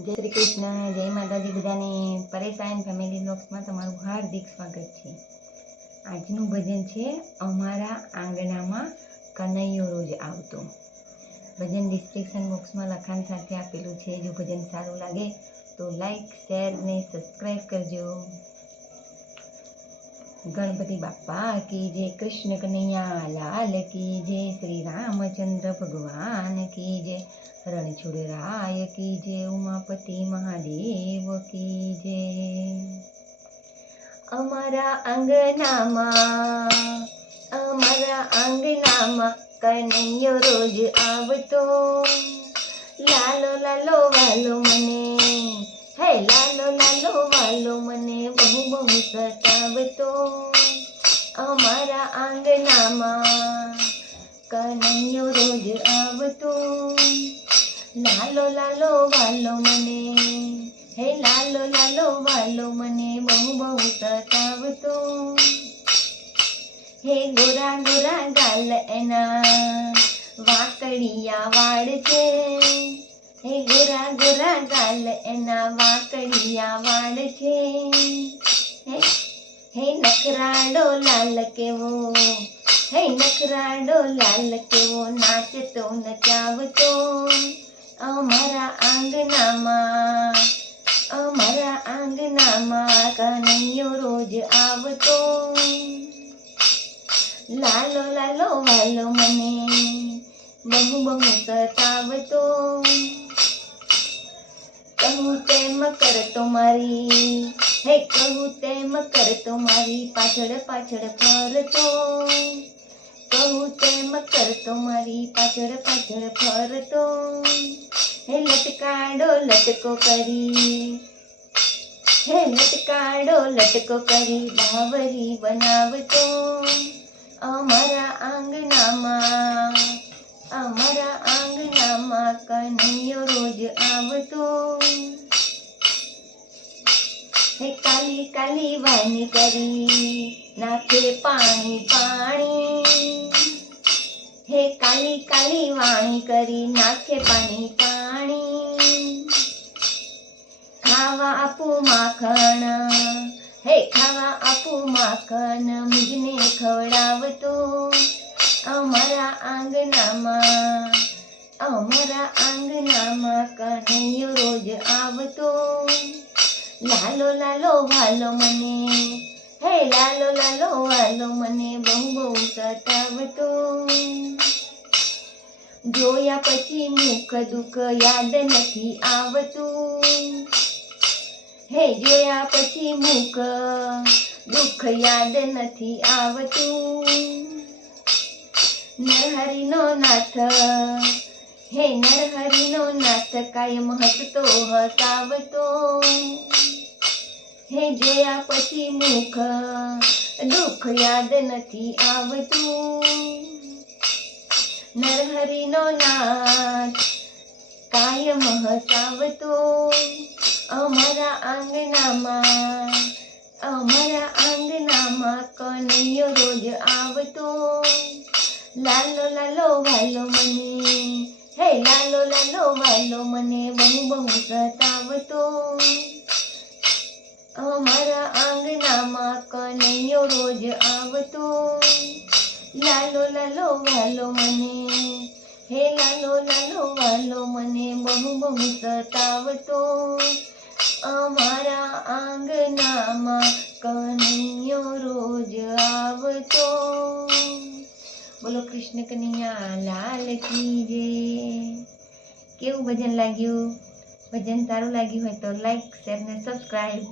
જય શ્રી કૃષ્ણ, જય માતાજી બધાને. પરેશાન ફેમિલી બ્લોગ્સમાં તમારું હાર્દિક સ્વાગત છે. આજનું ભજન છે, અમારા આંગણામાં કનૈયો રોજ આવતો. ભજન ડિસ્ક્રિપ્શન બોક્સમાં લખાણ સાથે આપેલું છે, જો ભજન સારું લાગે તો લાઈક શેર ને સબસ્ક્રાઈબ કરજો. ગણપતિ બાપા કી જય કૃષ્ણ કનૈયા લાલ કી જય શ્રી રામચંદ્ર ભગવાન કી જય રણછોડરાય કી જય ઉમાપતિ મહાદેવ કી જય અમારા આંગણામાં અમારા આંગણામાં કનૈયો રોજ આવતો લાલો લાલો વાલો મને હે લાલો લાલો વાલો મને બહુ બહુ સતાવતો. અમારા આંગણામાં કનૈયો રોજ આવતો. લાલો લાલો વાલો મને, હે લાલો લાલો વાલો મને બહુ બહુ સતાવતો. હે ગોરા ગોરા ગાલ એના વાકડિયા વાળ છે હે ગોરા ગોરા ગાલ એના વાકડિયા વાળ છે હે? હે નખરાડો લાલ કેવો? હે નખરાડો લાલ કેવો? નાચતો નચાવતો. અમારા આંગણામાં અમારા આંગણામાં કનૈયો રોજ આવતો. લાલો લાલો વાલો મને બહુ બહુ સતાવતો. કહું તેમ કરતો મારી હે, કહું તેમ કરતો મારી પાછળ પાછળ ફરતો. કહું તેમ કરતો મારી પાછળ પાછળ ફરતો. હે, લટકાડો, લટકો કરી. હે, લટકાડો, લટકો કરી. બાવરી બનાવતો. અમારા આંગણામાં અમારા આંગણામાં કનૈયો રોજ આવતો. કાલી કાલી વાની કરી, નાખે પાણી પાણી. હે કાલી કાલી વાણી કરી, નાખે પાણી પાણી. ખાવા આપું માખણ, હે ખાવા આપું માખણ, મુજને ખવડાવતો. અમારા આંગણામાં અમારા આંગણામાં કનૈયો રોજ આવતો. લાલો લાલો વાલો મને, હે લાલો લાલો વાલો મને, બહુ બહુ સતાવતો. જોયા પછી મુખ દુઃખ યાદ નથી આવતું. હે જોયા પછી મુખ દુઃખ યાદ નથી આવતું. નરહરિનો નાથ હે નરહરિનો નાથ કાયમ હસતો હસાવતો. હે જોયા પછી મુખ દુઃખ યાદ નથી આવતું. નરહરિનો નાથ કાયમ હસાવતો. અમારા આંગણામાં અમારા આંગણામાં કનૈયો રોજ આવતો. લાલો લાલો વાલો મને હે લાલો લાલો વાલો મને બહુ બહુ સતાવતો. અમારા આંગણામાં કનૈયો રોજ આવતો. લાલો લાલો વાલો મને, હે લાલો લાલો વાલો મને બહુ બહુ સતાવતો. અમારા આંગણામાં કનૈયો રોજ આવતો. કૃષ્ણ કનૈયા, લાલ કી જે કેવું ભજન લાગ્યું? ભજન સારું લાગ્યું હોય તો લાઈક શેર ને સબસ્ક્રાઈબ